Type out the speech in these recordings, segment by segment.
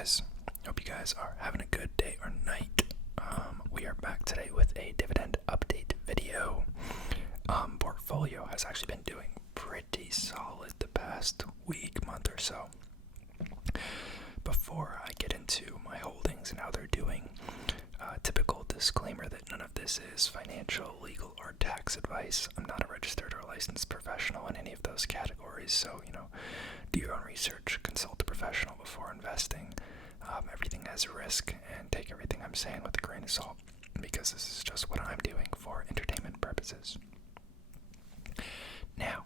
guys? Hope you guys are having a good day or night. We are back today with a dividend update video. Portfolio has actually been doing pretty solid the past week, month or so. Before I get into my holdings and how they're doing, typical disclaimer that none of this is financial, legal, or tax advice. I'm not a registered or licensed professional in any of those categories, so, do your own research, consult a professional before investing. Everything has risk, and take everything I'm saying with a grain of salt, because this is just what I'm doing for entertainment purposes. Now,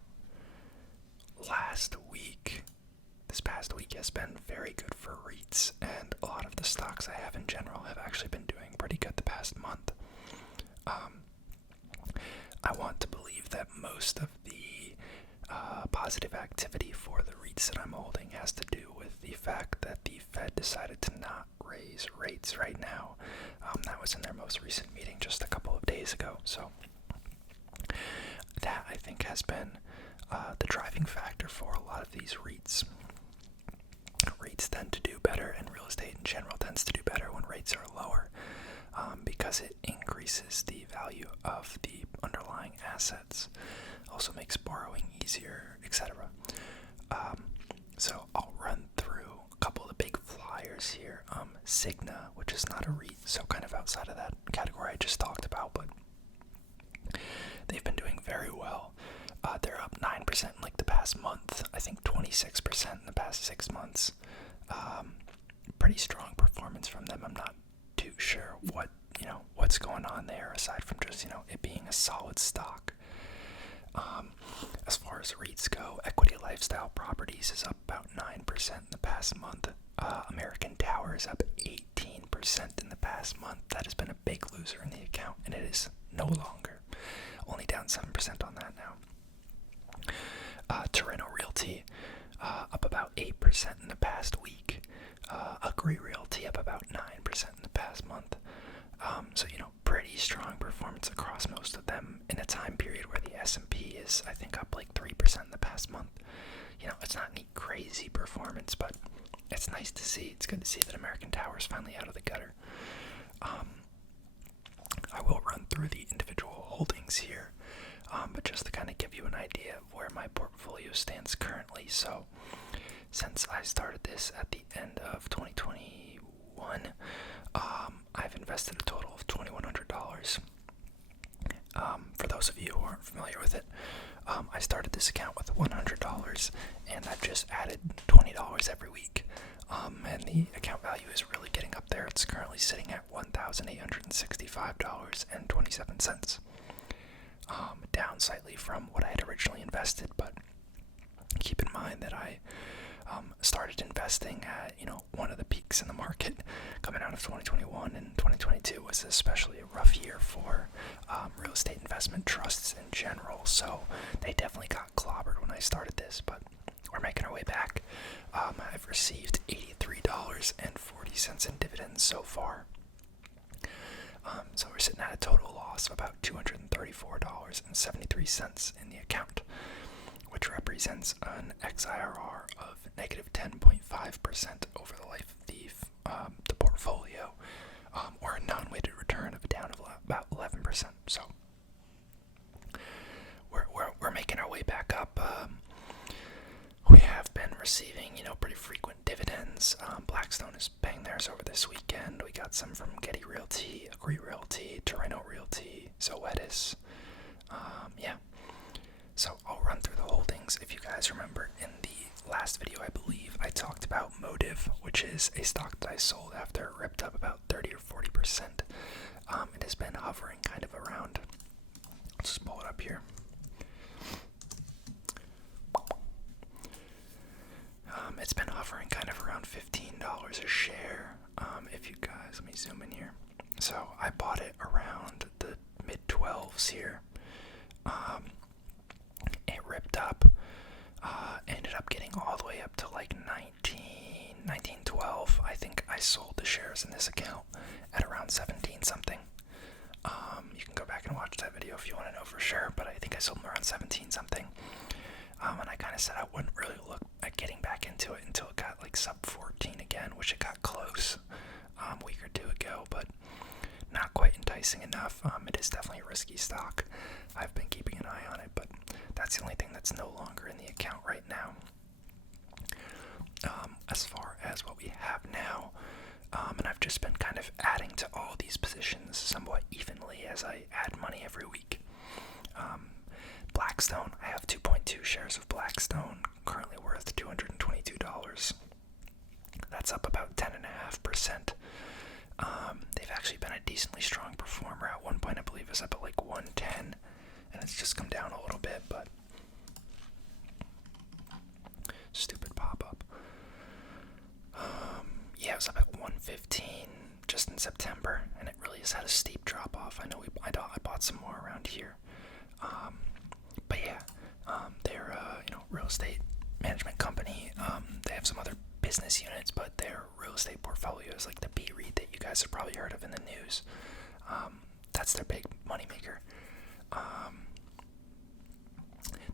this past week has been very good for REITs, and a lot of the stocks I have in general have actually been doing pretty good the past month. I want to believe that most of the positive activity for the REITs that I'm holding has to do with the fact that the Fed decided to not raise rates right now. That was in their most recent meeting just a couple of days ago. So that, I think, has been the driving factor for a lot of these REITs. REITs tend to do better, and real estate in general tends to do better when rates are lower, because it increases the value of the underlying assets. Also makes borrowing easier, etc. So I'll run through a couple of the big flyers here. Cigna, which is not a REIT, so kind of outside of that category I just talked about, but they've been doing very well. They're up 9% in like the past month. I think 26% in the past 6 months. Pretty strong performance from them. I'm not too sure what's going on there aside from just, it being a solid stock. As far as REITs go, Equity Lifestyle Properties is up about 9% in the past month. American Tower is up 18% in the past month. That has been a big loser in the account, and it is no longer. Only down 7% on that now. Torrento Realty up about 8% in the past week. Agree Realty up about 9% in the past month. So, pretty strong performance across most of them in a time period where the S&P is, I think, up like 3% in the past month. It's not any crazy performance, but it's nice to see. It's good to see that American Tower is finally out of the gutter. I will run through the individual holdings here, but just to kind of give you an idea of where my portfolio stands currently. So, since I started this at the end of 2021, I've invested a total of $2,100. For those of you who aren't familiar with it, I started this account with $100, and I've just added $20 every week. And the account value is really getting up there. It's currently sitting at $1,865.27. Down slightly from what I had originally invested, but keep in mind that I started investing at, one of the peaks in the market coming out of 2021, and 2022 was especially a rough year for real estate investment trusts in general, so they definitely got clobbered when I started this, but we're making our way back. I've received $83.40 in dividends so far. So we're sitting at a total loss of about $234.73 in the account, which represents an XIRR of negative 10.5% over the life of the portfolio, or a non-weighted return of down of about 11%. So we're making our way back up. We have been receiving, pretty frequent dividends. Blackstone is paying theirs over this weekend. We got some from Getty Realty, Agree Realty, Torrento Realty, Zoetis. So I'll run through the holdings. If you guys remember, in the last video, I believe, I talked about Motive, which is a stock that I sold after it ripped up about 30 or 40%. It has been hovering kind of around, let's just pull it up here. It's been hovering kind of around $15 a share. If you guys, let me zoom in here. So I bought it around the mid-12s here. It ripped up, ended up getting all the way up to like 1912. I think I sold the shares in this account at around 17 something. You can go back and watch that video if you want to know for sure, but I think I sold them around 17 something. And I kind of said I wouldn't really look at getting back into it until it got like sub 14 again, which it got just been kind of adding to all these positions somewhat evenly as I add money every week. Blackstone, I have 2.2 shares of Blackstone, currently worth $222. That's up about 10.5%. They've actually been a decently strong performer. At one point, I believe it was up at like 110, and it's just come down a little bit, but stupid pop-up. Yeah, it was up at 115 just in September, and it really has had a steep drop-off. I know I bought some more around here. But yeah, they're a real estate management company. They have some other business units, but their real estate portfolio is like the B-REIT that you guys have probably heard of in the news. That's their big moneymaker.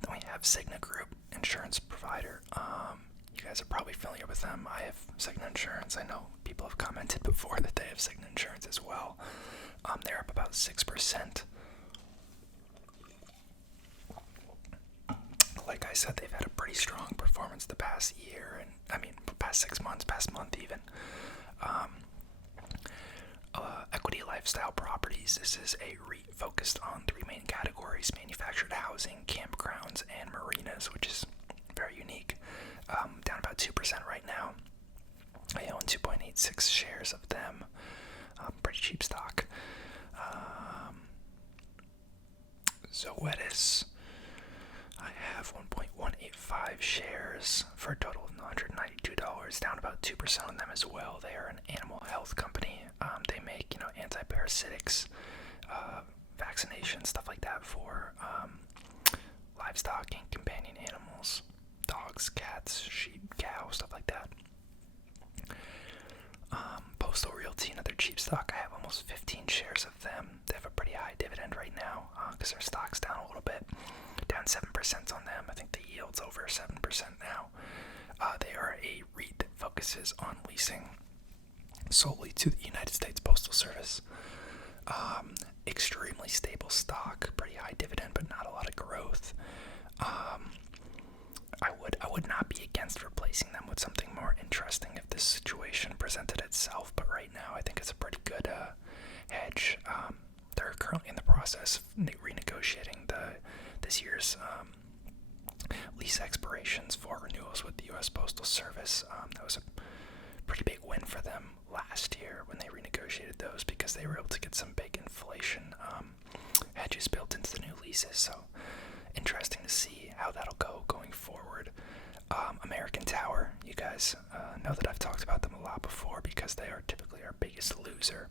Then we have Cigna Group, insurance provider. You guys are probably familiar with them. I have Cigna Insurance. I know people have commented before that they have Cigna Insurance as well. They're up about 6%. Like I said, they've had a pretty strong performance the past year, and past 6 months, past month even. Equity Lifestyle Properties. This is a REIT focused on 3 main categories: manufactured housing, campgrounds, and marinas, which is very unique. Down about 2% right now. I own 2.86 shares of them. Pretty cheap stock. Zoetis, I have 1.185 shares for a total of $192, down about 2% on them as well. They are an animal health company. They make, anti-parasitics, vaccination, stuff like that for livestock and companion animals, dogs, cats, sheep, cows, stuff like that. Postal Realty, another cheap stock. I have almost 15 shares of them. They have a pretty high dividend right now because their stock's down a little bit. Down 7% on them. I think the yield's over 7% now. They are a REIT that focuses on leasing solely to the United States Postal Service. Extremely stable stock, pretty high dividend, but not a lot of growth. I would not be against replacing them with something more interesting if this situation presented itself, but right now I think it's a pretty good hedge. They're currently in the process of renegotiating this year's lease expirations for renewals with the U.S. Postal Service. That was a pretty big win for them last year when they renegotiated those because they were able to get some big inflation hedges built into the new leases. So interesting to see how that'll go going forward. American Tower, you guys know that I've talked about them a lot before because they are typically our biggest loser.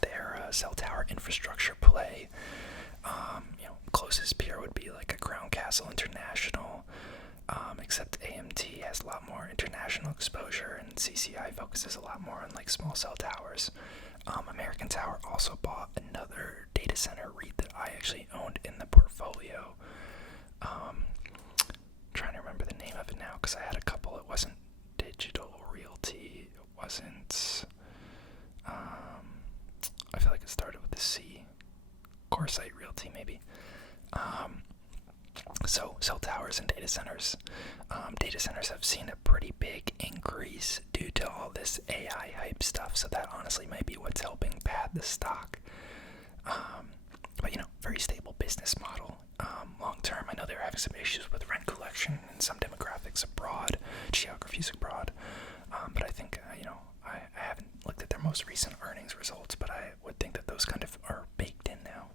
They're a cell tower infrastructure play. Closest peer would be like a Crown Castle International, except AMT has a lot more international exposure and CCI focuses a lot more on like small cell towers. American Tower also bought another data center REIT that I actually owned in the portfolio. Trying to remember the name of it now because I had a couple. It wasn't Digital Realty. It wasn't. I feel like it started with a C. Coresight Realty, maybe. So cell towers and data centers. Data centers have seen a pretty big increase due to all this AI hype stuff. So that honestly might be what's helping pad the stock. But very stable business model. Long term, I know they're having some issues with rent collection and some demographics abroad, geographies abroad. But I think, I haven't looked at their most recent earnings results, but I would think that those kind of are baked in now.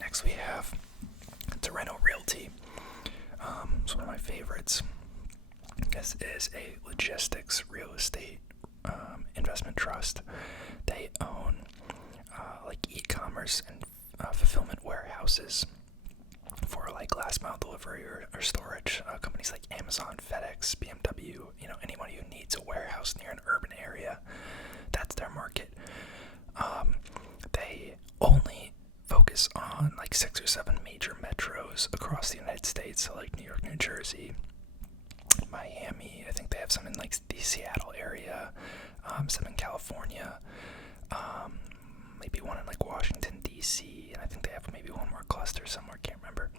Next we have Terreno Realty. It's one of my favorites. This is a logistics real estate investment trust. They own like e-commerce and fulfillment warehouses for like last mile delivery or storage. Companies like Amazon, FedEx, BMW, anyone who needs a warehouse near an urban area, that's their market. They only focus on like 6 or 7 major metros across the United States, so like New York, New Jersey, Miami. I think they have some in like the Seattle area, some in California, maybe one in like Washington DC, and I think they have maybe one more cluster somewhere, can't remember.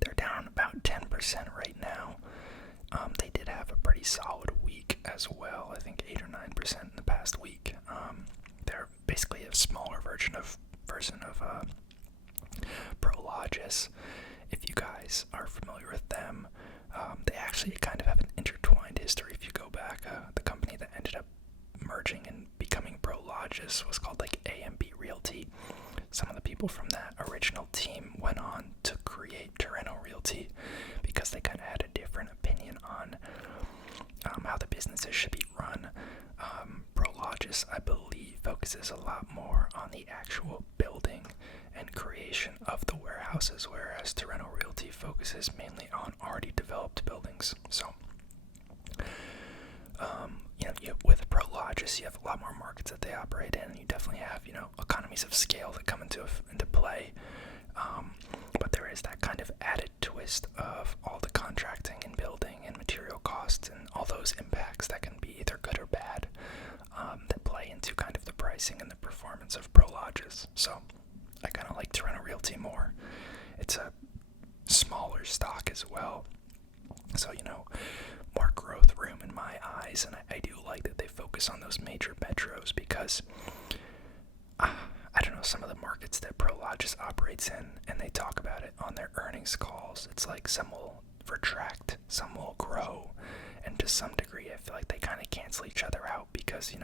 They're down about 10% right now. solid week as well. I think 8 or 9% in the past week. They're basically a smaller version of Prologis. If you guys are familiar with them, they actually kind of have an intertwined history. If you go back, the company that ended up merging and becoming Prologis was called like A&B Realty. Some of the people from that original team went on to create Torrento Realty because they kind of had a different opinion on how the businesses should be run. Prologis, I believe, focuses a lot more on the actual building and creation of the warehouses, whereas Torrento Realty focuses mainly on already developed buildings. So, with Prologis, you have a lot more markets that they operate in, and you definitely have, economies of scale that come into play. But there is that kind of added twist of all the contracting and building and material costs and all those impacts that can be either good or bad, that play into kind of the pricing and the performance of Prologis. So I kind of like Torrento Realty more. It's a smaller stock as well, so more growth room in my eyes, and I do like that they focus on those major metros because I don't know, some of the markets that Prologis operates in, and they talk about it on their earnings calls, it's like some will retract, some will grow, and to some degree I feel like they kind of cancel each other out because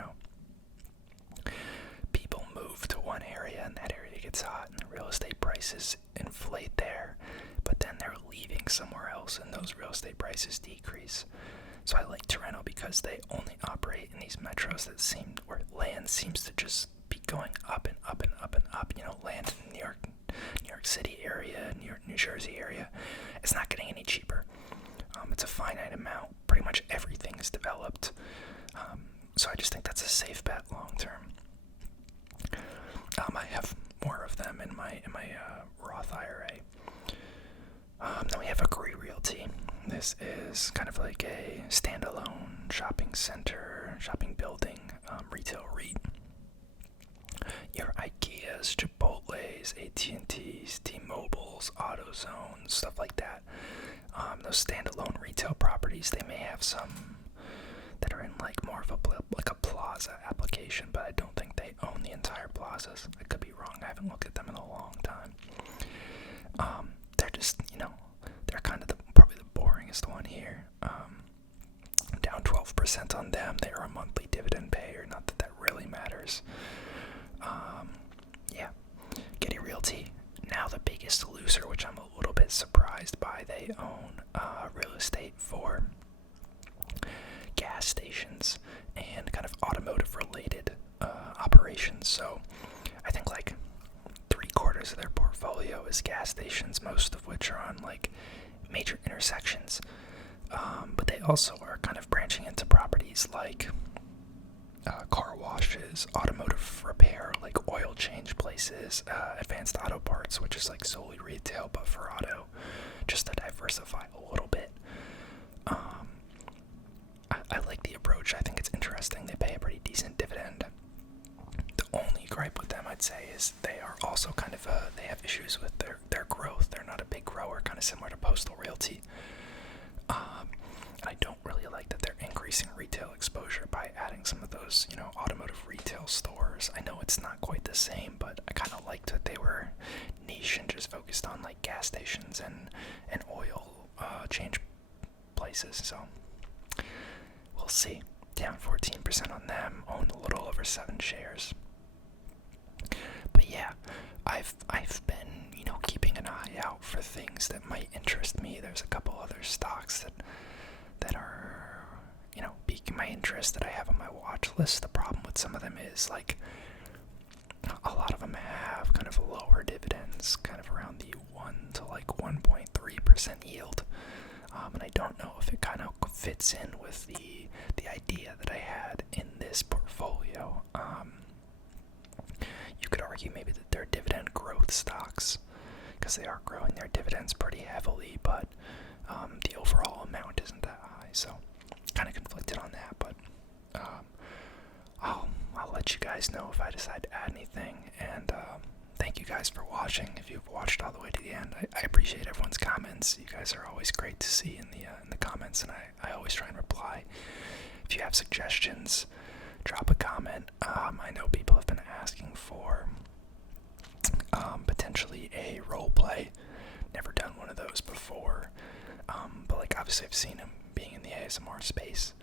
people move to one area and that area gets hot and real estate prices inflate there, but then they're leaving somewhere else and those real estate prices decrease. So I like Torrento because they only operate in these metros where land seems to just be going up and up and up and up. Land in New York City area, New Jersey area, it's not getting any cheaper. It's a finite amount. Pretty much everything is developed. So I just think that's a safe bet long term. I have more of them in my Roth IRA. Then we have Agree Realty. This is kind of like a standalone shopping center, shopping building, retail REIT. Your IKEAs, Chipotle's, AT&T's, T-Mobile's, AutoZone, stuff like that. Those standalone retail properties, they may have some that are in like more of a plaza application, but I don't think they own the entire plazas. I could be wrong. I haven't looked at them in a long time. They're just, they're kind of probably the boringest one here. Down 12% on them. They are a monthly dividend payer. Not that really matters. Yeah. Getty Realty, now the biggest loser, which I'm a little bit surprised by. They own real estate for gas stations and kind of automotive related operations. So I think like 3/4 of their portfolio is gas stations, most of which are on like major intersections. But they also are kind of branching into properties like car washes, automotive repair, like oil change places, advanced auto parts, which is like solely retail but for auto, just to diversify a little bit. I like the approach. I think it's interesting. They pay a pretty decent dividend. The only gripe with them, I'd say, is they are also kind of they have issues with their growth. They're not a big grower, kind of similar to Postal Realty. I don't really like that they're increasing retail exposure by adding some of those, automotive retail stores. I know it's not quite the same, but I kind of liked that they were niche and just focused on like gas stations and oil change places. So we'll see. Down 14% on them, owned a little over 7 shares. But yeah, I've been, keeping an eye out for things that might interest me. There's a couple other stocks that are, piquing my interest that I have on my watch list. The problem with some of them is like a lot of them have kind of lower dividends, kind of around the 1 to like 1.3% yield. And I don't know if it kind of fits in with the idea that I had in this portfolio. You could argue maybe that they're dividend growth stocks because they are growing their dividends pretty heavily, but the overall amount isn't that high, so kind of conflicted on that. But I'll let you guys know if I decide to add anything, and thank you guys for watching. If you've watched all the way to the end, I appreciate everyone's comments. comments. You guys are always great to see in the comments, and I always try and reply. If you have suggestions, drop a comment. I know people have been asking for potentially a role play. Never done one of those before, but like obviously I've seen him being in the ASMR space,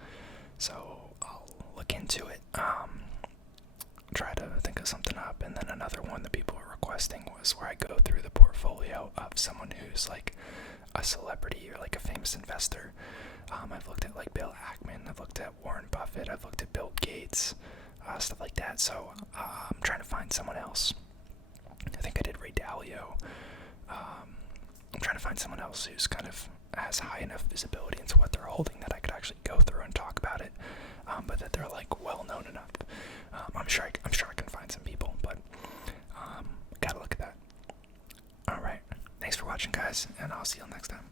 so I'll look into it. Try to think of something up. And then another one that people were requesting was where I go through the portfolio of someone who's like a celebrity or like a famous investor. I've looked at like Bill Ackman, I've looked at Warren Buffett, I've looked at Bill Gates, stuff like that. So I'm trying to find someone else. I think I did Ray Dalio. I'm trying to find someone else who's kind of has high enough visibility into what they're holding that I could actually go through and talk about it, but that they're like well known enough. I'm sure I can find some people, but gotta look at that. All right, thanks for watching, guys, and I'll see you next time.